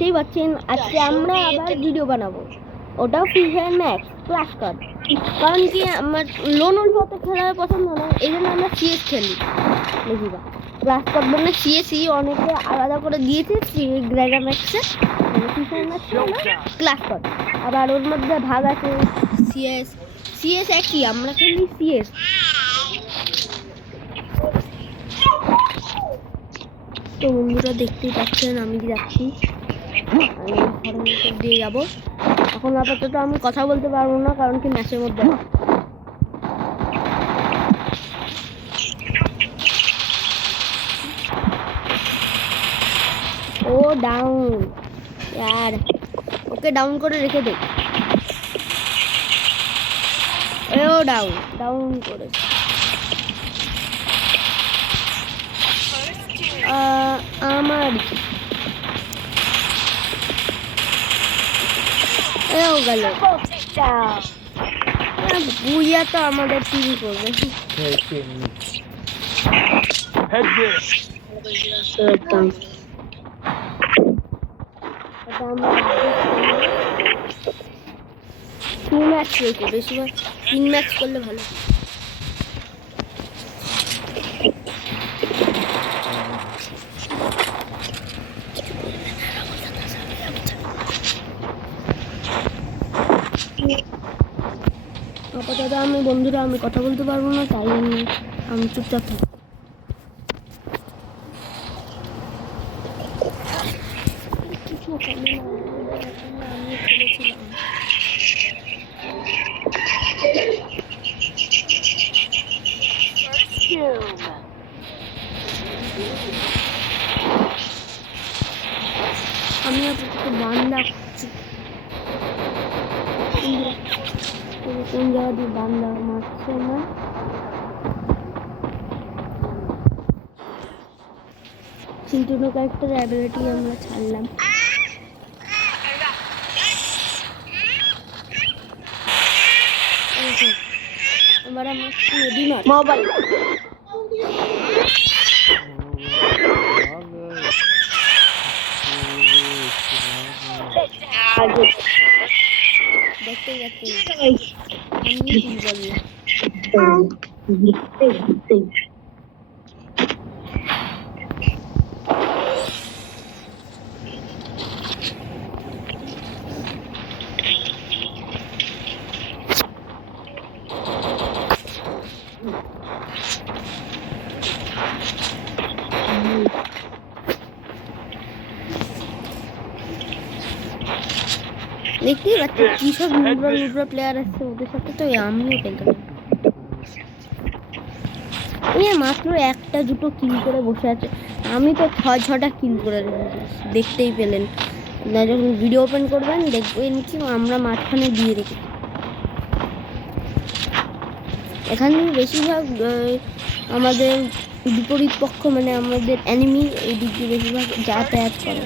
দেখতেই পাচ্ছেন আজকে আমরা আবার ভিডিও বানাবো, ওটাও Free Fire Max clash card. কারণ কি আমার লোন অল্পতে খেলার পছন্দ না, এই জন্য আমরা সিএস খেলি বেশিরভাগ। ক্লাশ কার্ড মানে সিএসই অনেকে আলাদা করে দিয়েছে, গ্রেগা ম্যাক্সে মানে Free Fire Max clash card. আবার ওর মধ্যে ভাগ আছে সিএস, সিএস একই, আমরা খেলি সিএস। তো বন্ধুরা দেখতেই পাচ্ছেন আমি যাচ্ছি, আমি ঘরের মধ্যে দিয়ে যাবো। এখন আপাতত আমি কথা বলতে পারবো না, কারণ কি ম্যাচের মধ্যে। ও ডাউন यार, ওকে ডাউন করে রেখে দে। ও ডাউন ডাউন করে আমার এও গেল বুইয়া, তো আমাদের টিভি করবে। তিন ম্যাচ রয়েছে, বেশিরভাগ 3 ম্যাচ করলে ভালো। আপাতত আমি বন্ধুরা আমি কথা বলতে পারবো না, তাই আমি চুপচাপ থাকি। আমি খেলেছিলাম আমি আপাতত বান্দা খুঁজছি, কোন জায়গা দিয়ে বান্দা মারছে আমার। চিন্টুনো ক্যারেক্টার অ্যাবিলিটি আমরা ছাড়লাম। এবার আমরা মেডিমার মোবাইল দেখতে যাচ্ছি আমি কি বললাম। দেখতেই পাচ্ছি কি সব নুবরা প্লেয়ার আছে, ওদের সাথে তো আমিও খেলতে পারি। মাত্র একটা দুটো কিল করে বসে আছে, আমি তো 6-6টা কিল করে রেখেছি। দেখতেই পেলেন, যখন ভিডিও ওপেন করবেন দেখবেন কি আমরা মাঝখানে দিয়ে রেখেছি। এখানে বেশিরভাগ আমাদের বিপরীত পক্ষ মানে আমাদের এনিমি এই দিক দিয়ে বেশিরভাগ যাতায়াত করে।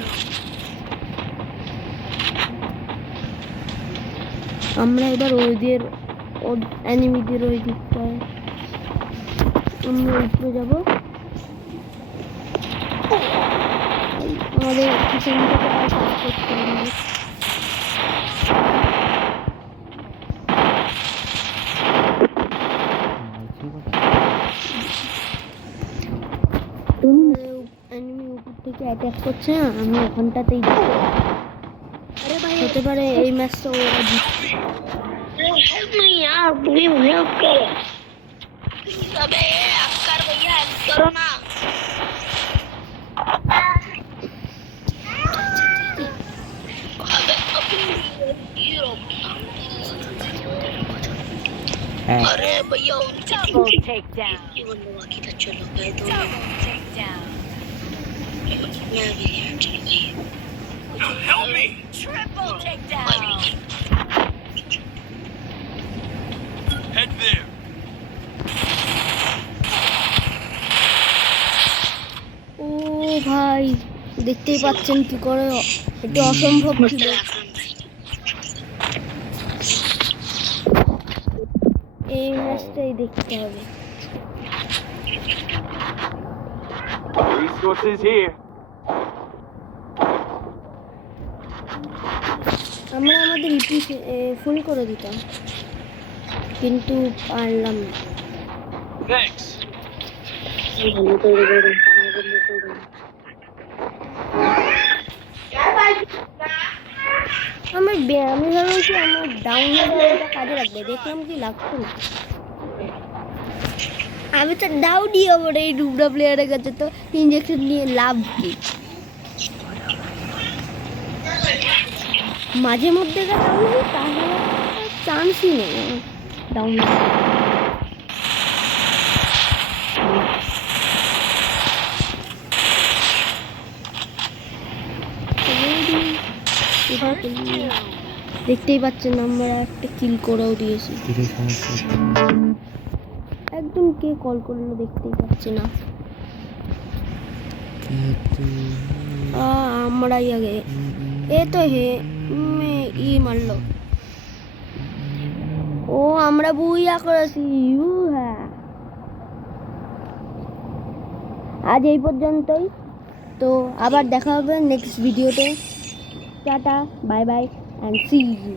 আমরা এবার ওদের এনিমিদের ওই দিকটায় আমরা উপরে যাব। আমাদের পিছন থেকে এনিমি উপর থেকে অ্যাটাক করছে, আমি ওখানটাতেই হতে পারে এই ম্যাচটা ওরা জিতছে। अरे भैया डबल टेक डाउन, ये बंदा की तो चलो गए तो डबल टेक डाउन। मैं भी यार चलिए, help me, triple take down, head there. ও ভাই দেখতেই পাচ্ছেন কি করে, এটা অসম্ভব ছিল। এই ম্যাচটাই দেখতে হবে। Resources here. আমরা আমাদের ইপি ফুল করে দিতাম, কিন্তু পারলাম না। আমি ভাবছি আমার ডাউনলোডটা কাজে লাগবে, দেখলাম কি লাগতো না। আমি তো ডাউনই হবো না এই ডুবরা প্লেয়ারের কাছে, তো ইঞ্জেকশন নিয়ে লাভ কি? মাঝে মধ্যে ডাউন হই, তাহলে চান্সই নেই ডাউন। দেখতেই পাচ্ছেন আমরা একটা কিল করেও দিয়েছি। একদম কে কল করলো দেখতেই পাচ্ছি না। আমরাই আগে, এ তো হে ই মারলো। ও আমরা বুইয়া করেছি। হ্যাঁ, আজ এই পর্যন্তই, তো আবার দেখা হবে নেক্সট ভিডিওতে। Tata, bye bye and see you.